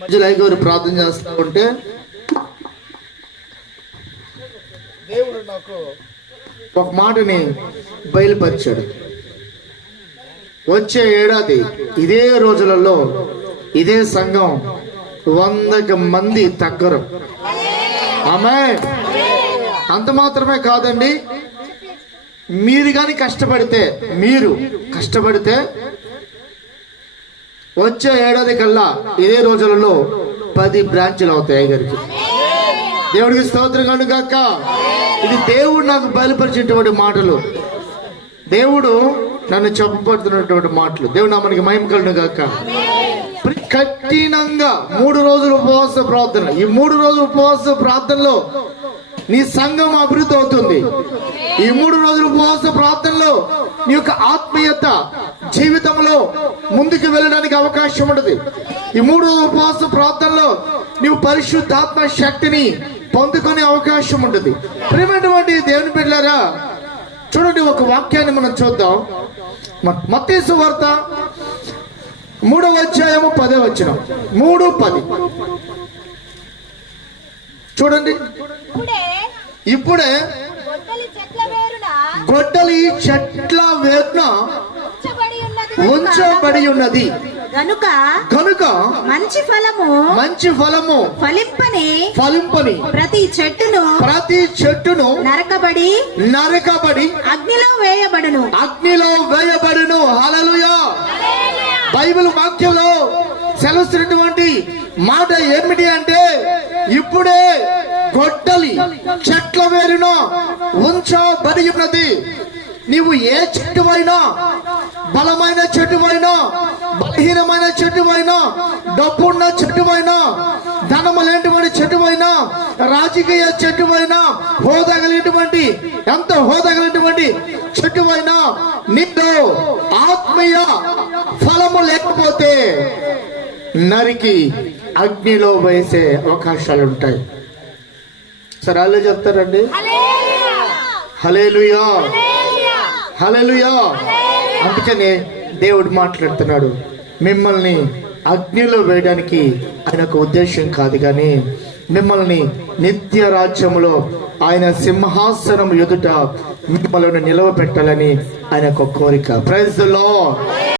మధ్యలో గారు ప్రార్థన చేస్తా ఉంటే దేవుడు నాకు ఒక మాటని బయలుపరిచాడు వచ్చే ఏడాది ఇదే రోజులలో ఇదే సంఘం వందకి మంది తగ్గరు ఆమె అంత మాత్రమే కాదండి మీరు కానీ కష్టపడితే మీరు కష్టపడితే వచ్చే ఏడాది కల్లా ఇదే రోజులలో పది బ్రాంచ్లు అవుతాయి గారికి దేవుడికి స్తోత్రం కనుక ఇది దేవుడు నాకు బయలుపరిచినటువంటి మాటలు దేవుడు నన్ను చెప్పబడుతున్నటువంటి మాటలు దేవుడు నా మనకి మహిమ కలను గాక కఠినంగా మూడు రోజులు ఉపవాస ప్రార్థన ఈ మూడు రోజులు ఉపవాస ప్రార్థనలో నీ సంఘం అభివృద్ధి అవుతుంది ఈ మూడు రోజులు ఉపవాస ప్రార్థనలో నీ యొక్క ఆత్మీయత జీవితంలో ముందుకు వెళ్ళడానికి అవకాశం ఉండదు ఈ మూడు ఉపవాస ప్రార్థనలో నీవు పరిశుద్ధాత్మ శక్తిని పొందుకునే అవకాశం ఉండదు ప్రేమటువంటి దేవుని బిడ్డారా చూడండి ఒక వాక్యాన్ని మనం చూద్దాం మత్తేసు వార్త మూడవ అధ్యాయము పదే వచ్చిన మూడు పది చూడండి ఇప్పుడే గొడ్డలి చెట్ల వేరున ఉంచబడి ఉన్నది కనుక కనుక మంచి ఫలము మంచి ఫలము ఫలింపని ఫలింపని ప్రతి చెట్టును ప్రతి చెట్టును నరకబడి నరకబడి అగ్నిలో వేయబడును అగ్నిలో వేయబడును హలలుయా బైబిల్ వాక్యంలో సెలవుస్తున్నటువంటి మాట ఏమిటి అంటే ఇప్పుడే గొడ్డలి చెట్ల వేరును ఉంచబడి ఉన్నది నీవు ఏ చెట్టు అయినా బలమైన అయినా బలహీనమైన చెట్టువైనా డబ్బున్న చెట్టువైనా ధనము లేనిటువంటి అయినా రాజకీయ చెట్టువైనా హోదగలిగినటువంటి ఎంత చెట్టు చెట్టువైనా నిన్ను ఆత్మీయ ఫలము లేకపోతే నరికి అగ్నిలో వేసే అవకాశాలు ఉంటాయి సరే చెప్తారండి హలేలుయా హలలుయా అందుకనే దేవుడు మాట్లాడుతున్నాడు మిమ్మల్ని అగ్నిలో వేయడానికి ఆయన ఒక ఉద్దేశం కాదు కానీ మిమ్మల్ని నిత్య రాజ్యంలో ఆయన సింహాసనం ఎదుట మిమ్మల్ని నిలవ పెట్టాలని ఆయన ఒక కోరిక ప్రైజ్లో